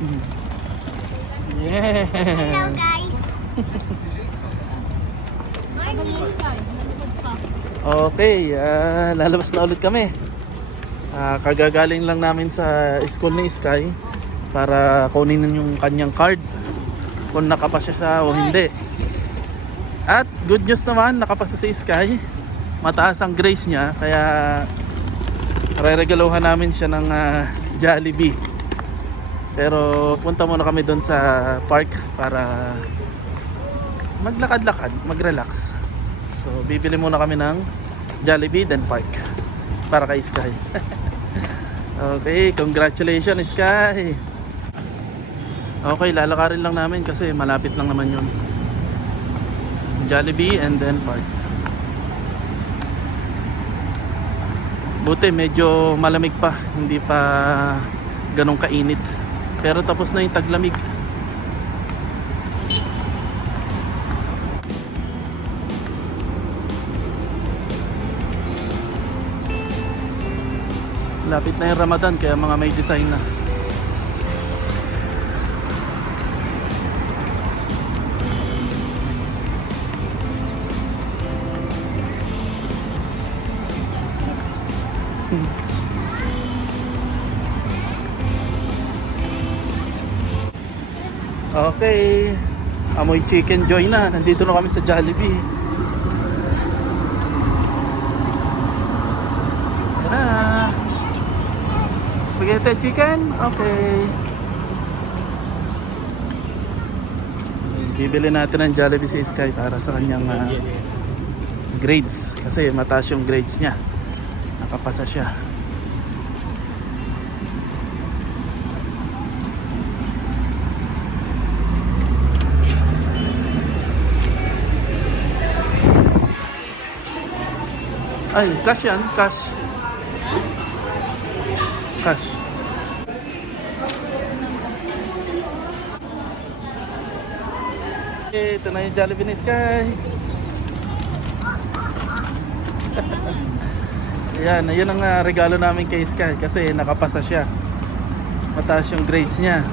Yeah. Hello guys. Morning. Okay, lalabas na ulit kami. Kagagaling lang namin sa school ni Sky para kunin yung kanyang card kung nakapasa siya o hindi. At good news naman, nakapasa si Sky. Mataas ang grades niya, kaya re-regaluhan namin siya ng Jollibee. Pero punta muna kami doon sa park para maglakad-lakad, mag-relax. So bibili muna kami ng Jollibee then park para kay Sky. Okay, congratulations Sky. Okay, lalakarin lang namin kasi malapit lang naman yun. Jollibee and then park. Buti medyo malamig pa, hindi pa ganong kainit. Pero tapos na yung taglamig. Lapit na yung Ramadan kaya mga may design na. Okay, amoy chicken joy na. Nandito na kami sa Jollibee. Yan na. Spaghetti chicken? Okay. Bibili natin ng Jollibee si Sky para sa kanyang grades. Kasi mataas yung grades niya. Nakapasa siya. Ay, cash yan, cash. Cash. Okay, ito na yung Jollibee ni Sky. Yan, yun ang regalo namin kay Sky kasi nakapasa siya. Mataas yung grades niya.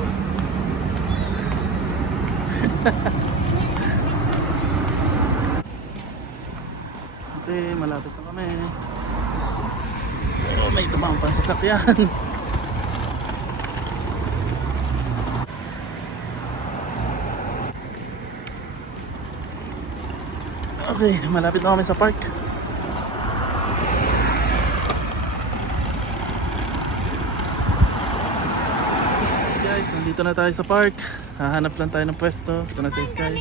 Okay, malapit na kami. Oh, may tumang pansasakyan. Okay, malapit na kami sa park. Guys, nandito na tayo sa park. Hahanap lang tayo ng pwesto. Ito na si Sky.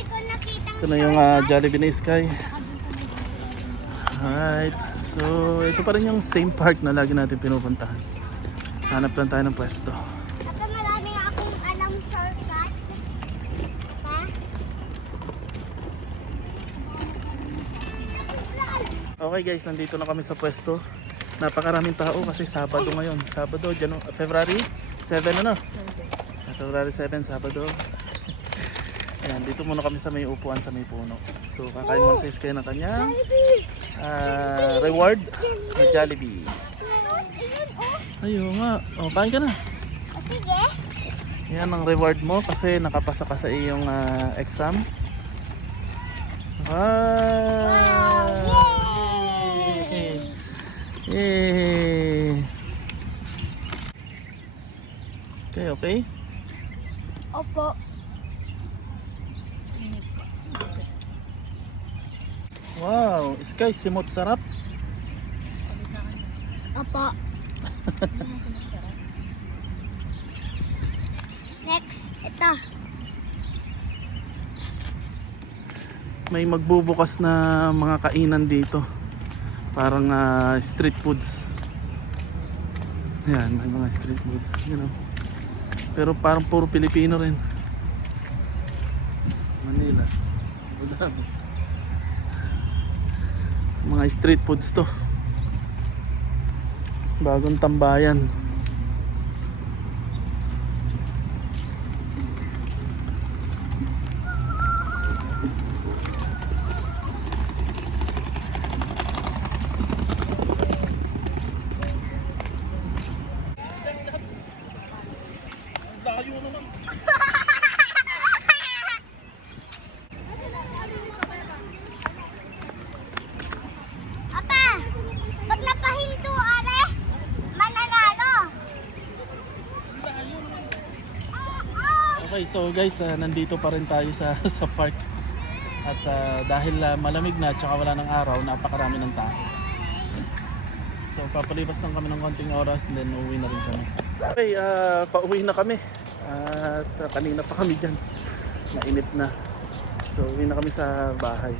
Ito na yung Jollibee ni Sky. Alright, so ito pa rin yung same park na lagi natin pinupuntahan. Hanap lang tayo ng pwesto. Ito marami nga akong alam shortcut. Ha? Okay guys, nandito na kami sa pwesto. Napakaraming tao kasi Sabado ngayon. Sabado, February 7 ano? February 7, Sabado. Ayan, dito muna kami sa may upuan sa may puno. So kakain muna sa Sky ng kanyang reward na Jollibee. Ayun nga. O, kain ka na. Sige. Yan ang reward mo kasi nakapasa ka sa iyong exam. Wow! Yay! Yay! Okay, okay? Opo. Wow! Sky, simot sarap. Opo. Next, ito. May magbubukas na mga kainan dito. Parang street foods. Yan, may mga street foods. You know. Pero parang puro Pilipino rin. Manila. Madami. Mga street foods to. Bagong tambayan. layo naman. Apa, pag napahinto, are, mananalo. Okay, so guys, nandito pa rin tayo sa sa park. At dahil malamig na at saka wala ng araw, napakarami ng tao. So papalibas lang kami ng konting oras and then uuwi na rin kami. Okay, pauwi na kami. At kanina pa kami dyan. Mainit na. So uwi na kami sa bahay.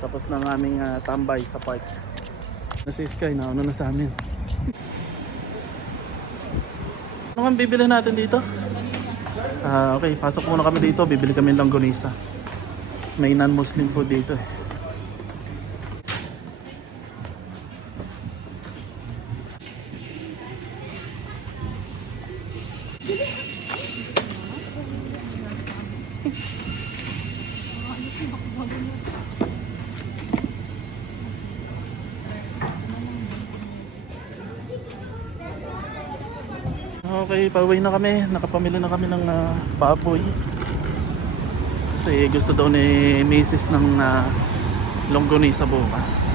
Tapos na ng aming tambay sa park. Nasa Sky na, ano na sa amin. Ano nga bibili natin dito? Okay, pasok muna kami dito. Bibili kami ng longganisa. May non-Muslim food dito eh. Okay, pauwi na kami. Nakapamili na kami ng baboy. Kasi gusto daw ni Mrs. ng longganisa bukas.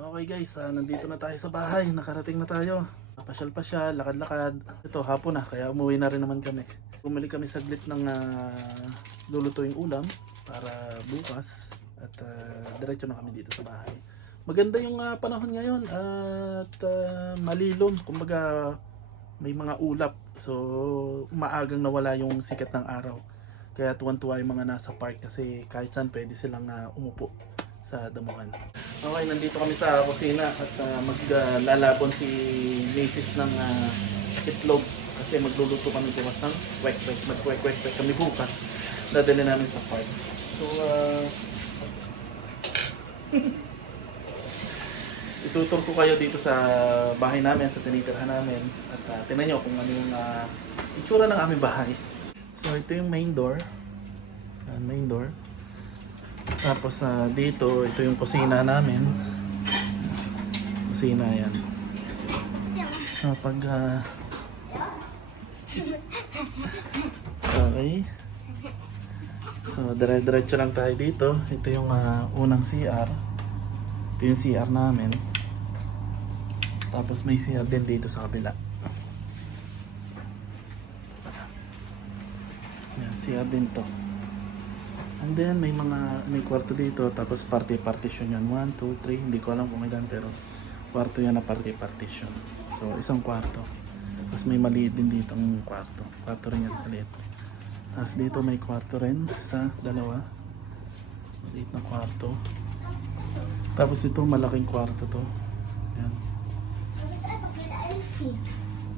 Okay guys, nandito na tayo sa bahay. Nakarating na tayo. Pasyal-pasyal, lakad-lakad. Ito, hapon na, kaya umuwi na rin naman kami. Bumili kami saglit ng lulutuing ulam para bukas. At diretso na kami dito sa bahay. Maganda yung panahon ngayon at malilom. Kumbaga may mga ulap. So maagang nawala yung sikat ng araw. Kaya tuwan-tuwa yung mga nasa park kasi kahit saan pwede silang umupo sa damuhan. Okay, nandito kami sa kusina at maglalabon si Mrs. ng itlog kasi magluluto kami bukas ng kwek-kwek. Mag-kwek-kwek kami bukas. Dadali namin sa park. So itutur ko kayo dito sa bahay namin, sa tinitirhan namin at tingnan nyo kung ano yung itsura ng aming bahay. So ito yung main door. Main door. Tapos dito, ito yung kusina namin. Kusina yan. So pag okay. So dire-diretso lang tayo dito. Ito yung unang CR. Ito yung CR namin. Tapos may CR din dito sa kabila. Yan, CR din to. And then may kwarto dito. Tapos partition yan. 1, 2, 3. Hindi ko alam kung ilan pero kwarto yan na partition. So isang kwarto. Tapos may maliit din dito ang kwarto. Kwarto rin yan maliit. Tapos dito may kwarto rin sa dalawa. Maliit na kwarto. Tapos ito malaking kwarto to. Yan.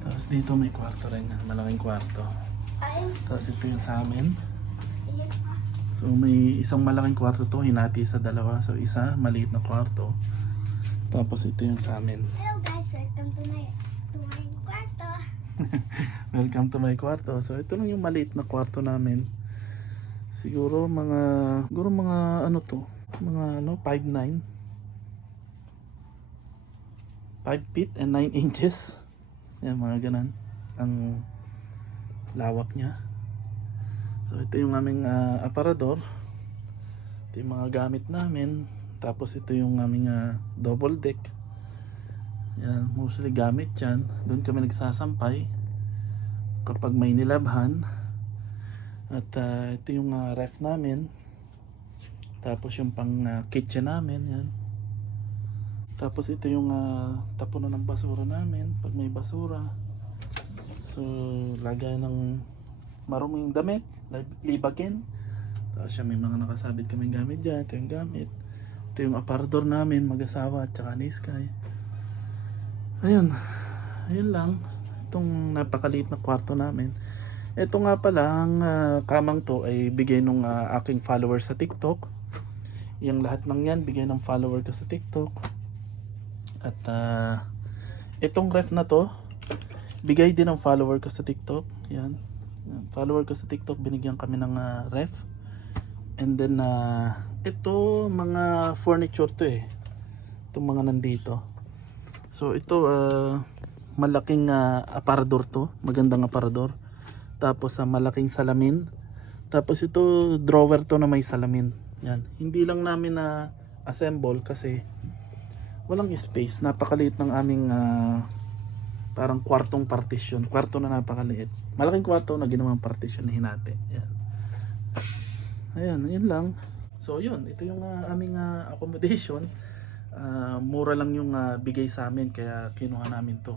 Tapos dito may kwarto rin yan. Malaking kwarto. Tapos ito yung sa amin. So may isang malaking kwarto to. Hinati sa dalawa. So isa maliit na kwarto. Tapos ito yung sa amin. Hello guys, welcome to my kwarto. Welcome to my kwarto. So ito lang yung maliit na kwarto namin. Siguro mga ano to? Mga 5'9". 5 feet and 9 inches. Yan, mga ganan ang lawak niya. So ito yung aming aparador. Ito yung mga gamit namin. Tapos ito yung aming double deck. Yan, mostly gamit yan. Doon kami nagsasampay kapag may nilabhan. At ito yung ref namin. Tapos yung pang kitchen namin. Yan. Tapos ito yung tapunan ng basura namin pag may basura. So lagay ng maruming damit, libagin. Tapos siya may mga nakasabit kaming gamit dyan. Ito yung gamit. Ito yung aparador namin, mag-asawa at saka ni Sky. Ayun. Ayun lang. Itong napakaliit na kwarto namin. Ito nga pala, ang kamang to ay bigay nung aking follower sa TikTok. Yung lahat ng yan, bigay ng follower ko sa TikTok. At itong ref na to, bigay din ng follower ko sa TikTok. Yan. Follower ko sa TikTok, binigyan kami ng ref. And then ito mga furniture to eh. Itong mga nandito. So ito malaking aparador to, magandang aparador. Tapos malaking salamin. Tapos ito drawer to na may salamin. Yan. Hindi lang namin na assemble kasi walang space. Napakaliit ng aming parang kwartong partition. Kwarto na napakaliit. Malaking kwarto na ginawang partition na hinati. Yan. Ayan, yun lang. So yun, ito yung aming accommodation. Mura lang yung bigay sa amin kaya kinuha namin to.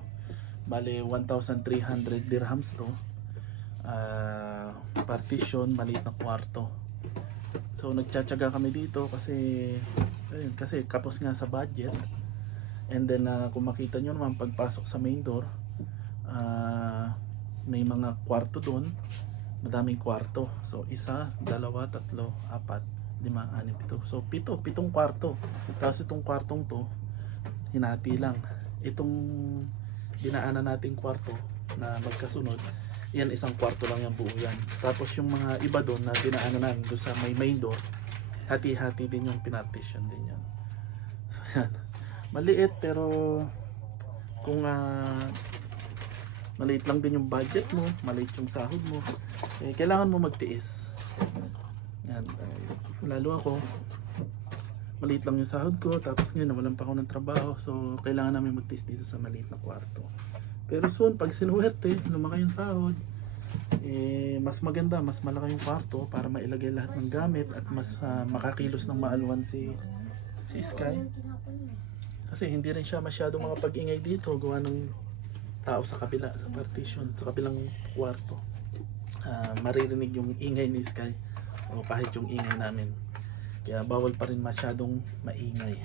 Bale 1,300 dirhams to. Partition, maliit na kwarto. So nagtsatsaga kami dito kasi ayun, kasi kapos nga sa budget. And then kung makita nyo naman pagpasok sa main door, may mga kwarto doon, madaming kwarto. So 1, 2, 3, 4, 5, 6, 7. So pitong kwarto. Tapos itong kwartong to hinati lang. Itong dinaanan nating kwarto na magkasunod, yan isang kwarto lang yung buo yan. Tapos yung mga iba doon na dinaanan namin doon sa may main door, hati-hati din yung pinartition din yan. So yan, maliit pero kung maliit lang din yung budget mo, maliit yung sahod mo, eh, kailangan mo magtiis. Yan, lalo ako, maliit lang yung sahod ko, tapos ngayon nawalan pa ako ng trabaho, so kailangan namin magtiis dito sa maliit na kwarto. Pero soon, pag sinuwerte, lumaki yung sahod, eh, mas maganda, mas malaki yung kwarto para mailagay lahat ng gamit at mas makakilos ng maaluan si Sky. Kasi hindi rin siya masyadong makapag-ingay dito, gawa ng tao sa kabila, sa partition, sa kabilang kwarto. Maririnig yung ingay ni Sky o kahit yung ingay namin. Kaya bawal pa rin masyadong maingay.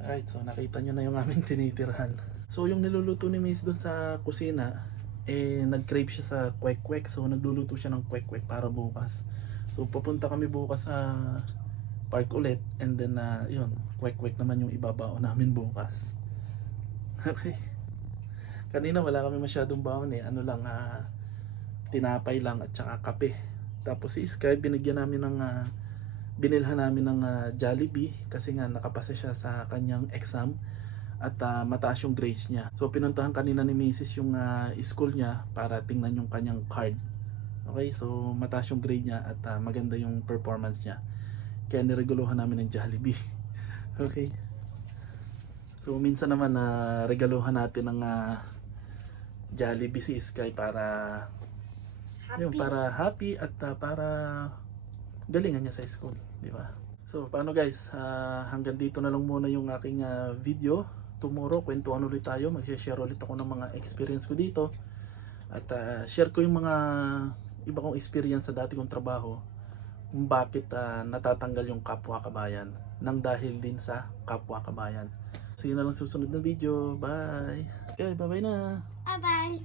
Alright, so nakita nyo na yung aming tinitirhan. So yung niluluto ni Miss doon sa kusina, eh nag-crave siya sa kwek-kwek. So nagluluto siya ng kwek-kwek para bukas. So pupunta kami bukas sa park ulit. And then yun, kwek-kwek naman yung ibabao namin bukas. Okay. Kanina wala kami masyadong baon eh. Ano lang, tinapay lang at saka kape. Tapos si Sky, binigyan namin ng binilhan namin ng Jollibee kasi nga nakapasa siya sa kanyang exam at mataas yung grades niya. So pinuntahan kanina ni Mrs. yung school niya para tingnan yung kanyang card. Okay, so mataas yung grade niya at maganda yung performance niya. Kaya nireguluhan namin ng Jollibee. Okay. So minsan naman regaluhan natin ng Jollibee si Sky para yun, para happy at para galingan niya sa school, di ba? So paano guys, hanggang dito na lang muna yung aking video. Tomorrow kwentuhan ulit tayo, mag-share ulit ako ng mga experience ko dito at share ko yung mga iba kong experience sa dati kong trabaho, kung bakit natatanggal yung kapwa kabayan nang dahil din sa kapwa kabayan. See you na lang susunod na video. Bye. Okay, bye bye na. Bye-bye.